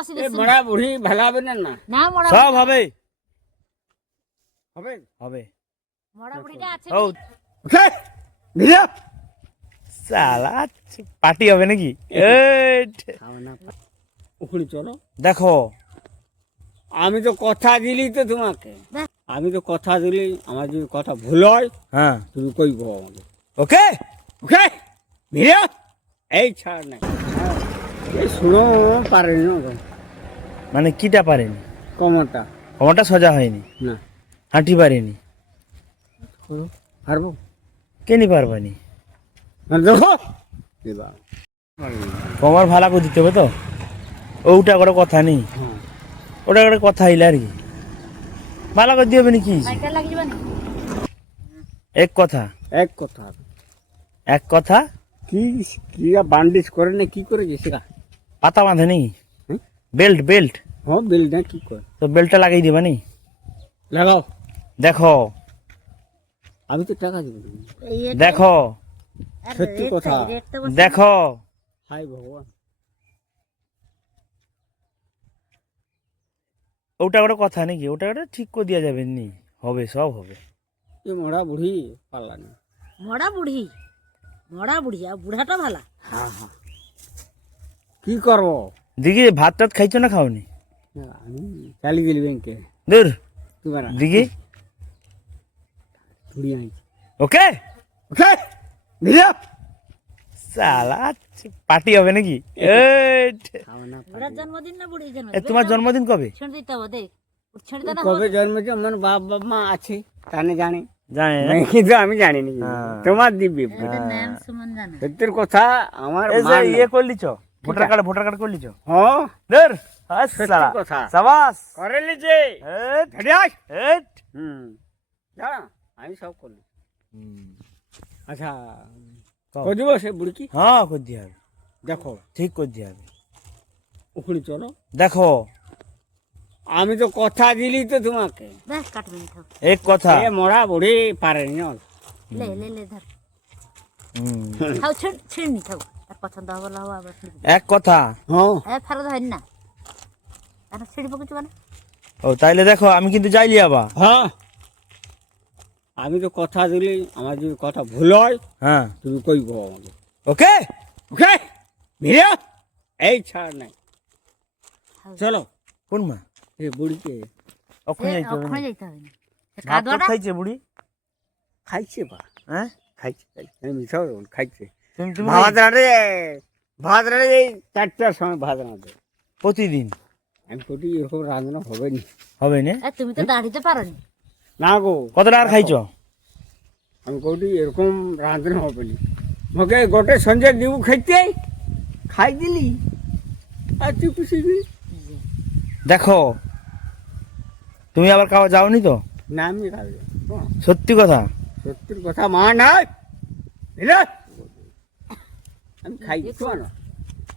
পাশে এ মরা বুড়ি ভালো হবে না না না মরা সব হবে হবে হবে মরা বুড়িটা আছে ও ওকে ভিড়া সালা পার্টি হবে নাকি এইট। খাওনা ওখানে চলো দেখো আমি তো কথা দিলি তো তোমাকে আমি তো কথা দিলি আমার যদি কথা ভুল হয় হ্যাঁ তুমি কই গো আমাকে ওকে ওকে ভিড়া এই ছাড় নাই এই শুনো পারেনি না মানে কিটা পারেনি কমরটা কোমরটা সোজা হয়নি না হাঁটি পারেনি করো পারবো কেনি পারবানি না দেখো দিবা কোমর ভালা করে দিতে হবে তো ওটা করে কথা নেই হ্যাঁ ওটা করে কথা হইলে আর কি ভালো করে দিয়ে হবে নাকি লাইটটা লাগি যাবে না এক কথা এক কথা এক কথা কি কি বান্ডিজ করে না কি করে সেটা পাতা বাঁধে নেই হুম? বেল্ট বেল্ট হ্যাঁ বিল না কি করে তো বেল্টটা লাগাই দিবা নি লাগাও দেখো আমি তো টাকা দেবো না। দেখো সত্যি কথা। দেখো হাই ভগবান ওটা করে কথা নাকি ওটা করে ঠিক করে দেওয়া যাবে নি হবে সব হবে এ মরা বুড়ি পারলা না মরা বুড়ি আর বুড়াটা ভালা হ্যাঁ হ্যাঁ কি করবো দিদি ভাত টাত খাইছো না খাওনি আমি চালিয়ে দিলি ব্যাংকে দূর তোমার দিদি ঘুরিয়ে আনছি ওকে ওকে ভিড়া সালা পার্টি হবে নাকি এইট। খাওয়া বুড়ার জন্মদিন না বুড়ির জন্মদিন এ, তোমার জন্মদিন কবে ছেড়ে দিতে হবে দেখ ছেড়ে দাও না কবে জন্মেছে আমার বাপ বাপ মা আছে তানে জানে জানে না? কিন্তু আমি জানিনি হ্যাঁ। তোমার দিব্যি এদের নাম সুমন জানে সত্যের কথা আমার এই মা যে নাই। ইয়ে করলিছ ভোটার কার্ড করলিছ হ্যাঁ দূর হাস সত্যি সালা কথা। সাবাস করে লিছে এইট, হেঁটে আয়। এইট। জানা আমি সব করলি হুম। আচ্ছা কও। কদিব সে বুড়ি কি হ্যাঁ করে দিয়ে হবে দেখো ঠিক করে দিয়ে হবে ওখানে চলো দেখো আমি তো কথা দিলি তো তোমাকে দেখ কাটবে না থাক এক কথা এ মরা বুড়ি পারেনি না লে লে লে ধর হুম। থাও ছেড়ে নি থাও আর পছন্দ হবে না হবে আবার এক কথা হ্যাঁ এ ফেরত হয় না আর ছেড়ে পকেছ মানে ও তাইলে দেখো আমি কিন্তু যাইলি আবার হ্যাঁ আমি তো কথা দিলি আমার যদি কথা ভুল হয় হ্যাঁ তুমি কই গো আমাকে ওকে ওকে ভিড়া এই ছাড় নাই চলো কোন মা এ বুড়িকে ওখানে যাইতে হবে ওখানে না? যেতে হবে না ভাত টাত কাদুয়াটা খাইছে বুড়ি খাইছে বা হ্যাঁ খাইছে আমি মিশাও খাইছে তুমি তুমি ভাত রাঁধে এই 4টার সময় ভাত রাঁধে প্রতিদিন আমি কোটি এরকম রাঁধনা হবে না হবে না এ তুমি তো দাঁড়িতে পারো নি না গো কত টাকার খাইছো আমি কোটি এরকম রাঁধনা হবে না মোকে গোটে সঞ্জয় দিব খাইতে খাই দিলি আর তুই খুশি দিলি দেখো তুমি আবার খাওয়া যাওনি তো না আমি খাবি সত্যি কথা সত্যির কথা মা নাই বুঝলে? আমি খাই দিচ্ছি না